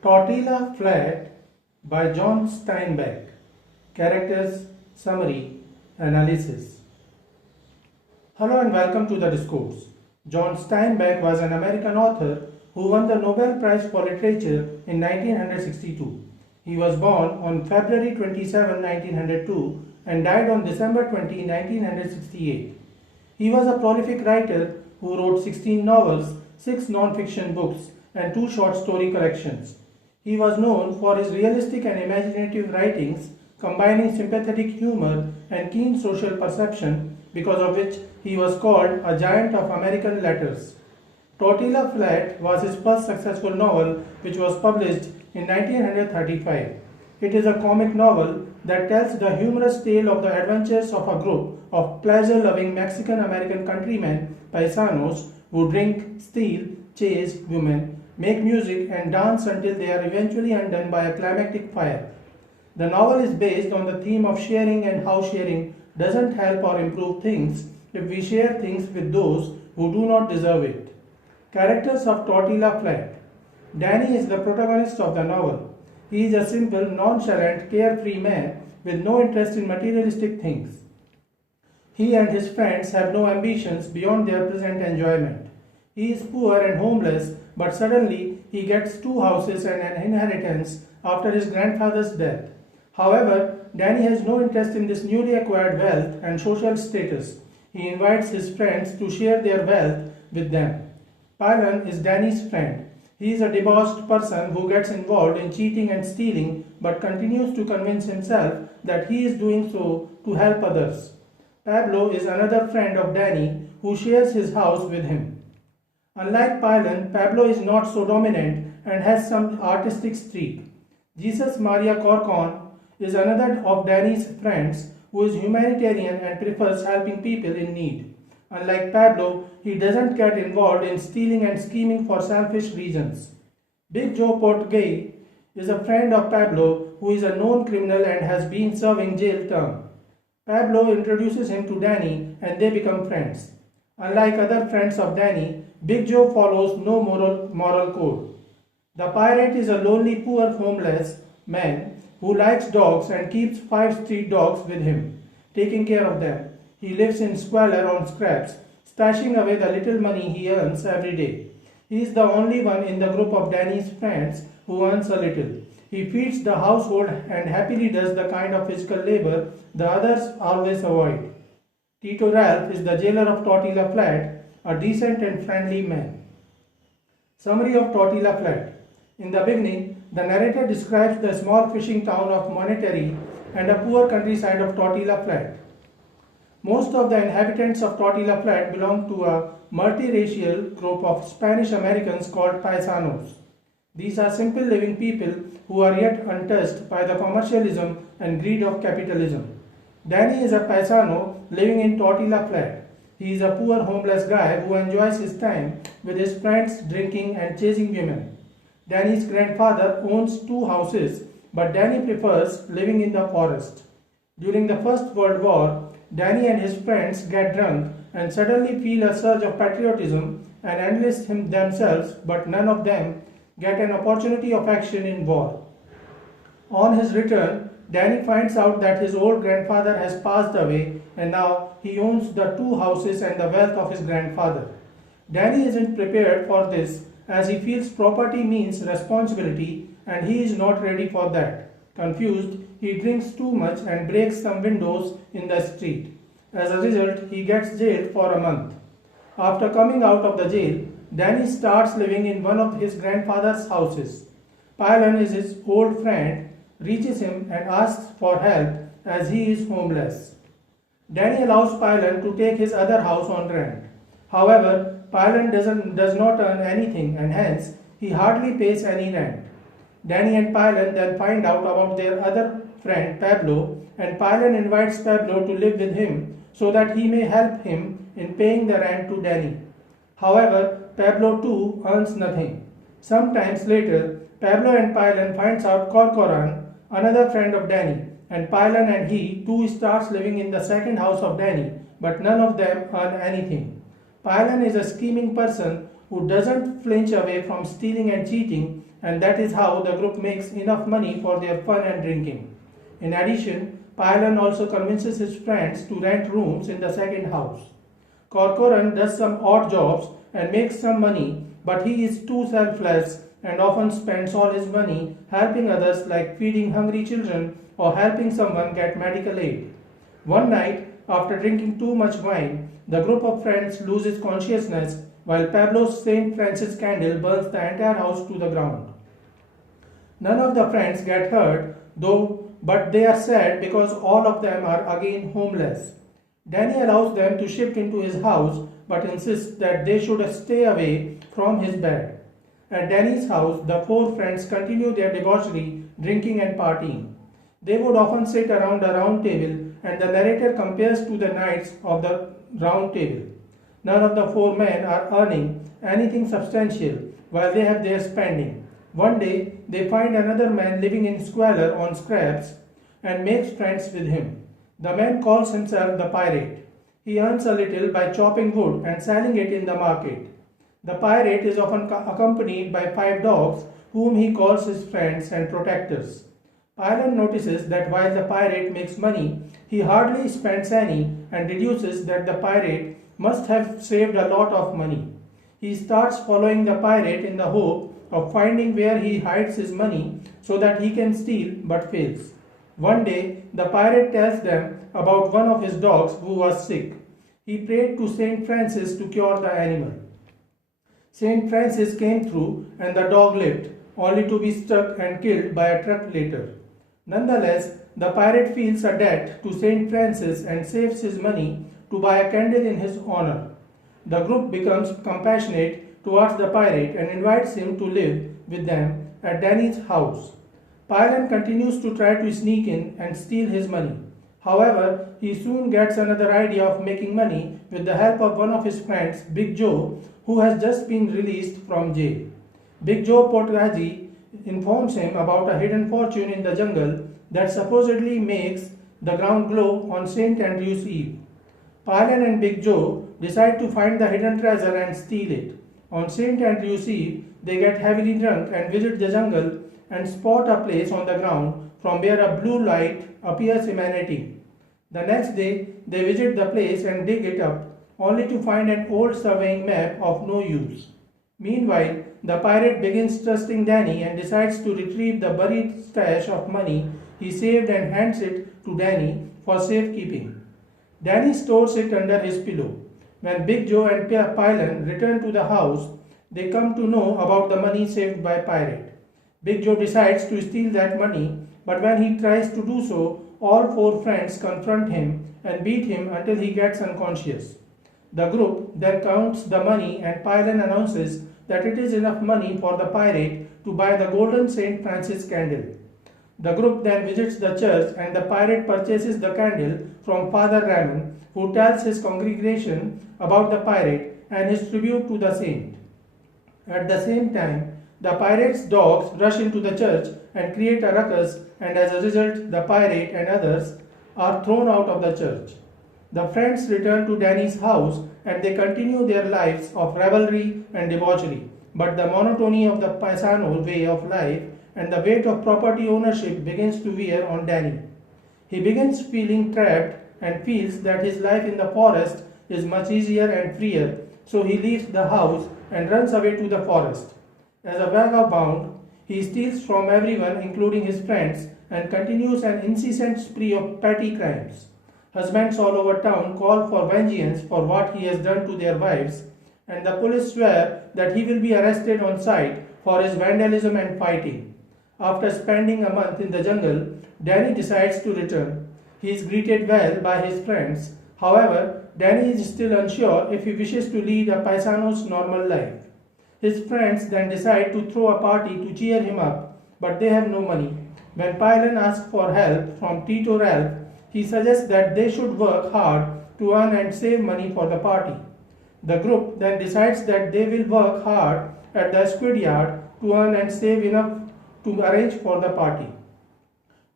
Tortilla Flat by John Steinbeck. Characters, Summary, Analysis. Hello and welcome to the discourse. John Steinbeck was an American author who won the Nobel Prize for Literature in 1962. He was born on February 27, 1902 and died on December 20, 1968. He was a prolific writer who wrote 16 novels, 6 non-fiction books, and 2 short story collections. He was known for his realistic and imaginative writings, combining sympathetic humor and keen social perception, because of which he was called a giant of American letters. Tortilla Flat was his first successful novel, which was published in 1935. It is a comic novel that tells the humorous tale of the adventures of a group of pleasure-loving Mexican-American countrymen, Paisanos, who drink, steal, chase women, make music and dance until they are eventually undone by a climactic fire. The novel is based on the theme of sharing and how sharing doesn't help or improve things if we share things with those who do not deserve it. Characters of Tortilla Flat. Danny is the protagonist of the novel. He is a simple, nonchalant, carefree man with no interest in materialistic things. He and his friends have no ambitions beyond their present enjoyment. He is poor and homeless, but suddenly he gets 2 houses and an inheritance after his grandfather's death. However, Danny has no interest in this newly acquired wealth and social status. He invites his friends to share their wealth with them. Pablo is Danny's friend. He is a debauched person who gets involved in cheating and stealing but continues to convince himself that he is doing so to help others. Pablo is another friend of Danny who shares his house with him. Unlike Pablo is not so dominant and has some artistic streak. Jesus Maria Corcon is another of Danny's friends who is humanitarian and prefers helping people in need. Unlike Pablo, he doesn't get involved in stealing and scheming for selfish reasons. Big Joe Portgay is a friend of Pablo who is a known criminal and has been serving jail term. Pablo introduces him to Danny and they become friends. Unlike other friends of Danny, Big Joe follows no moral code. The pirate is a lonely, poor, homeless man who likes dogs and keeps 5 street dogs with him, taking care of them. He lives in squalor on scraps, stashing away the little money he earns every day. He is the only one in the group of Danny's friends who earns a little. He feeds the household and happily does the kind of physical labor the others always avoid. Tito Ralph is the jailer of Tortilla Flat, a decent and friendly man. Summary of Tortilla Flat. In the beginning, the narrator describes the small fishing town of Monterey and a poor countryside of Tortilla Flat. Most of the inhabitants of Tortilla Flat belong to a multiracial group of Spanish Americans called Paisanos. These are simple living people who are yet untouched by the commercialism and greed of capitalism. Danny is a Paisano living in Tortilla Flat. He is a poor homeless guy who enjoys his time with his friends drinking and chasing women. Danny's grandfather owns 2 houses, but Danny prefers living in the forest. During the First World War, Danny and his friends get drunk and suddenly feel a surge of patriotism and enlist themselves, but none of them get an opportunity of action in war. On his return, Danny finds out that his old grandfather has passed away and now he owns the 2 houses and the wealth of his grandfather. Danny isn't prepared for this as he feels property means responsibility and he is not ready for that. Confused, he drinks too much and breaks some windows in the street. As a result, he gets jailed for a month. After coming out of the jail, Danny starts living in one of his grandfather's houses. Pylon is his old friend, reaches him and asks for help as he is homeless. Danny allows Pylon to take his other house on rent. However, Pylon does not earn anything and hence he hardly pays any rent. Danny and Pylon then find out about their other friend Pablo, and Pylon invites Pablo to live with him so that he may help him in paying the rent to Danny. However, Pablo too earns nothing. Sometimes later, Pablo and Pylon finds out Corcoran, another friend of Danny, and Pylon and he too starts living in the second house of Danny, but none of them earn anything. Pylon is a scheming person who doesn't flinch away from stealing and cheating and that is how the group makes enough money for their fun and drinking. In addition, Pailan also convinces his friends to rent rooms in the second house. Corcoran does some odd jobs and makes some money, but he is too selfless and often spends all his money helping others, like feeding hungry children or helping someone get medical aid. One night, after drinking too much wine, the group of friends loses consciousness while Pablo's St. Francis candle burns the entire house to the ground. None of the friends get hurt, though, but they are sad because all of them are again homeless. Danny allows them to shift into his house but insists that they should stay away from his bed. At Danny's house, the four friends continue their debauchery, drinking and partying. They would often sit around a round table, and the narrator compares to the knights of the round table. None of the four men are earning anything substantial while they have their spending. One day, they find another man living in squalor on scraps and makes friends with him. The man calls himself the pirate. He earns a little by chopping wood and selling it in the market. The pirate is often accompanied by 5 dogs whom he calls his friends and protectors. Pailan notices that while the pirate makes money, he hardly spends any and deduces that the pirate must have saved a lot of money. He starts following the pirate in the hope of finding where he hides his money so that he can steal, but fails. One day, the pirate tells them about one of his dogs who was sick. He prayed to St. Francis to cure the animal. St. Francis came through and the dog lived, only to be struck and killed by a truck later. Nonetheless, the pirate feels a debt to St. Francis and saves his money to buy a candle in his honor. The group becomes compassionate towards the pirate and invites him to live with them at Danny's house. Pailan continues to try to sneak in and steal his money. However, he soon gets another idea of making money with the help of one of his friends, Big Joe, who has just been released from jail. Big Joe Portaggi informs him about a hidden fortune in the jungle that supposedly makes the ground glow on St. Andrew's Eve. Pailan and Big Joe decide to find the hidden treasure and steal it. On St. Andrew's Eve, they get heavily drunk and visit the jungle and spot a place on the ground from where a blue light appears emanating. The next day, they visit the place and dig it up, only to find an old surveying map of no use. Meanwhile, the pirate begins trusting Danny and decides to retrieve the buried stash of money he saved and hands it to Danny for safekeeping. Danny stores it under his pillow. When Big Joe and Pailan return to the house, they come to know about the money saved by pirate. Big Joe decides to steal that money, but when he tries to do so, all 4 friends confront him and beat him until he gets unconscious. The group then counts the money and Pailan announces that it is enough money for the pirate to buy the golden St. Francis candle. The group then visits the church and the pirate purchases the candle from Father Ramon, who tells his congregation about the pirate and his tribute to the saint. At the same time, the pirate's dogs rush into the church and create a ruckus, and as a result, the pirate and others are thrown out of the church. The friends return to Danny's house and they continue their lives of revelry and debauchery, but the monotony of the Paisano way of life and the weight of property ownership begins to wear on Danny. He begins feeling trapped and feels that his life in the forest is much easier and freer, so he leaves the house and runs away to the forest. As a vagabond, he steals from everyone, including his friends, and continues an incessant spree of petty crimes. Husbands all over town call for vengeance for what he has done to their wives, and the police swear that he will be arrested on sight for his vandalism and fighting. After spending a month in the jungle, Danny decides to return. He is greeted well by his friends. However, Danny is still unsure if he wishes to lead a Paisanos normal life. His friends then decide to throw a party to cheer him up, but they have no money. When Pailan asks for help from Tito Ralph, he suggests that they should work hard to earn and save money for the party. The group then decides that they will work hard at the squid yard to earn and save enough to arrange for the party.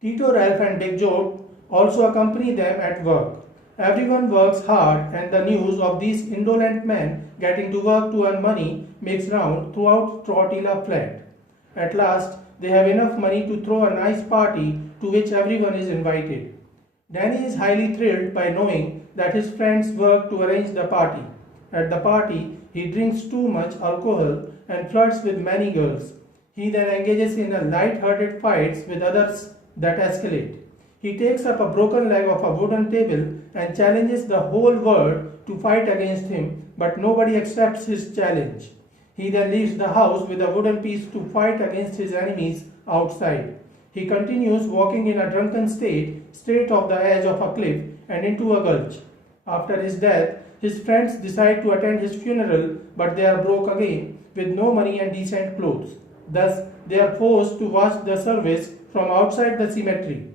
Tito Ralph and Big Joe also accompany them at work. Everyone works hard, and the news of these indolent men getting to work to earn money makes round throughout Tortilla Flat. At last, they have enough money to throw a nice party to which everyone is invited. Danny is highly thrilled by knowing that his friends work to arrange the party. At the party, he drinks too much alcohol and flirts with many girls. He then engages in a light-hearted fights with others that escalate. He takes up a broken leg of a wooden table and challenges the whole world to fight against him, but nobody accepts his challenge. He then leaves the house with a wooden piece to fight against his enemies outside. He continues walking in a drunken state straight off the edge of a cliff and into a gulch. After his death, his friends decide to attend his funeral, but they are broke again with no money and decent clothes. Thus, they are forced to watch the service from outside the cemetery.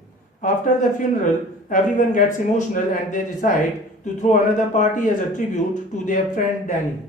After the funeral, everyone gets emotional and they decide to throw another party as a tribute to their friend Danny.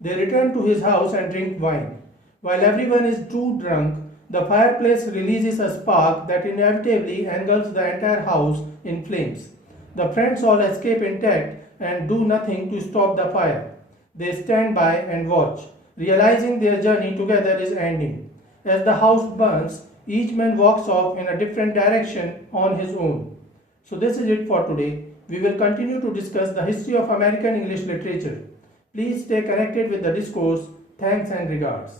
They return to his house and drink wine. While everyone is too drunk, the fireplace releases a spark that inevitably engulfs the entire house in flames. The friends all escape intact and do nothing to stop the fire. They stand by and watch, realizing their journey together is ending. As the house burns, each man walks off in a different direction on his own. So this is it for today. We will continue to discuss the history of American English literature. Please stay connected with the discourse. Thanks and regards.